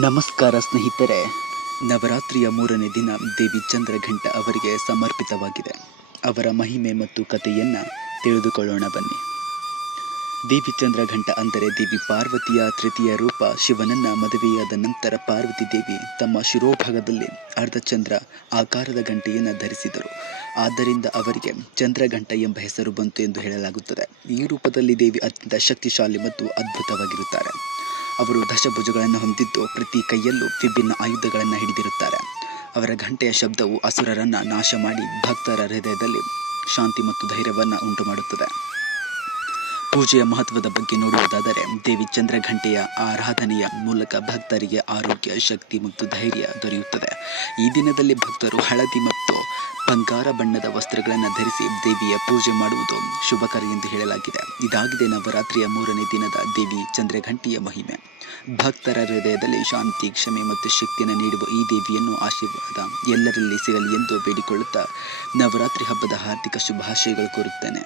ನಮಸ್ಕಾರ ಸ್ನೇಹಿತರೆ. ನವರಾತ್ರಿಯ ಮೂರನೇ ದಿನ ದೇವಿ ಚಂದ್ರಘಂಟ ಅವರಿಗೆ ಸಮರ್ಪಿತವಾಗಿದೆ. ಅವರ ಮಹಿಮೆ ಮತ್ತು ಕಥೆಯನ್ನ ತಿಳಿದುಕೊಳ್ಳೋಣ ಬನ್ನಿ. ದೇವಿ ಚಂದ್ರಘಂಟ ಅಂದರೆ ದೇವಿ ಪಾರ್ವತಿಯ ತೃತೀಯ ರೂಪ ಶಿವನನ್ನ ಮದುವೆಯಾದ ನಂತರ ಪಾರ್ವತಿ ದೇವಿ ತಮ್ಮ ಶಿರೋಭಾಗದಲ್ಲಿ ಅರ್ಧಚಂದ್ರ ಆಕಾರದ ಗಂಟೆಯನ್ನು ಧರಿಸಿದರು. ಆದ್ದರಿಂದ ಅವರಿಗೆ ಚಂದ್ರಘಂಟ ಎಂಬ ಹೆಸರು ಬಂತು ಎಂದು ಹೇಳಲಾಗುತ್ತದೆ. ಈ ರೂಪದಲ್ಲಿ ದೇವಿ ಅತ್ಯಂತ ಶಕ್ತಿಶಾಲಿ ಮತ್ತು ಅದ್ಭುತವಾಗಿರುತ್ತಾರೆ. ಅವರು ದಶಭುಜಗಳನ್ನು ಹೊಂದಿದ್ದು ಪ್ರತಿ ಕೈಯಲ್ಲೂ ವಿಭಿನ್ನ ಆಯುಧಗಳನ್ನು ಹಿಡಿದಿರುತ್ತಾರೆ. ಅವರ ಘಂಟೆಯ ಶಬ್ದವು ಅಸುರರನ್ನು ನಾಶ ಮಾಡಿ ಭಕ್ತರ ಹೃದಯದಲ್ಲಿ ಶಾಂತಿ ಮತ್ತು ಧೈರ್ಯವನ್ನು ಉಂಟು ಮಾಡುತ್ತದೆ ಪೂಜೆಯ ಮಹತ್ವದ ಬಗ್ಗೆ ನೋಡುವುದಾದರೆ, ದೇವಿ ಚಂದ್ರಘಂಟೆಯ ಆರಾಧನೆಯ ಮೂಲಕ ಭಕ್ತರಿಗೆ ಆರೋಗ್ಯ, ಶಕ್ತಿ ಮತ್ತು ಧೈರ್ಯ ದೊರೆಯುತ್ತದೆ. ಈ ದಿನದಲ್ಲಿ ಭಕ್ತರು ಹಳದಿ ಮತ್ತು ಬಂಗಾರ ಬಣ್ಣದ ವಸ್ತ್ರಗಳನ್ನು ಧರಿಸಿ ದೇವಿಯ ಪೂಜೆ ಮಾಡುವುದು ಶುಭಕರ ಎಂದು ಹೇಳಲಾಗಿದೆ. ಇದಾಗಿದೆ ನವರಾತ್ರಿಯ ಮೂರನೇ ದಿನದ ದೇವಿ ಚಂದ್ರಘಂಟಿಯ ಮಹಿಮೆ. ಭಕ್ತರ ಹೃದಯದಲ್ಲಿ ಶಾಂತಿ, ಕ್ಷಮೆ ಮತ್ತು ಶಕ್ತಿಯನ್ನು ನೀಡುವ ಈ ದೇವಿಯನ್ನು ಆಶೀರ್ವಾದ ಎಲ್ಲರಲ್ಲಿ ಸಿಗಲಿ ಎಂದು ಬೇಡಿಕೊಳ್ಳುತ್ತಾ ನವರಾತ್ರಿ ಹಬ್ಬದ ಹಾರ್ದಿಕ ಶುಭಾಶಯಗಳು ಕೋರುತ್ತೇನೆ.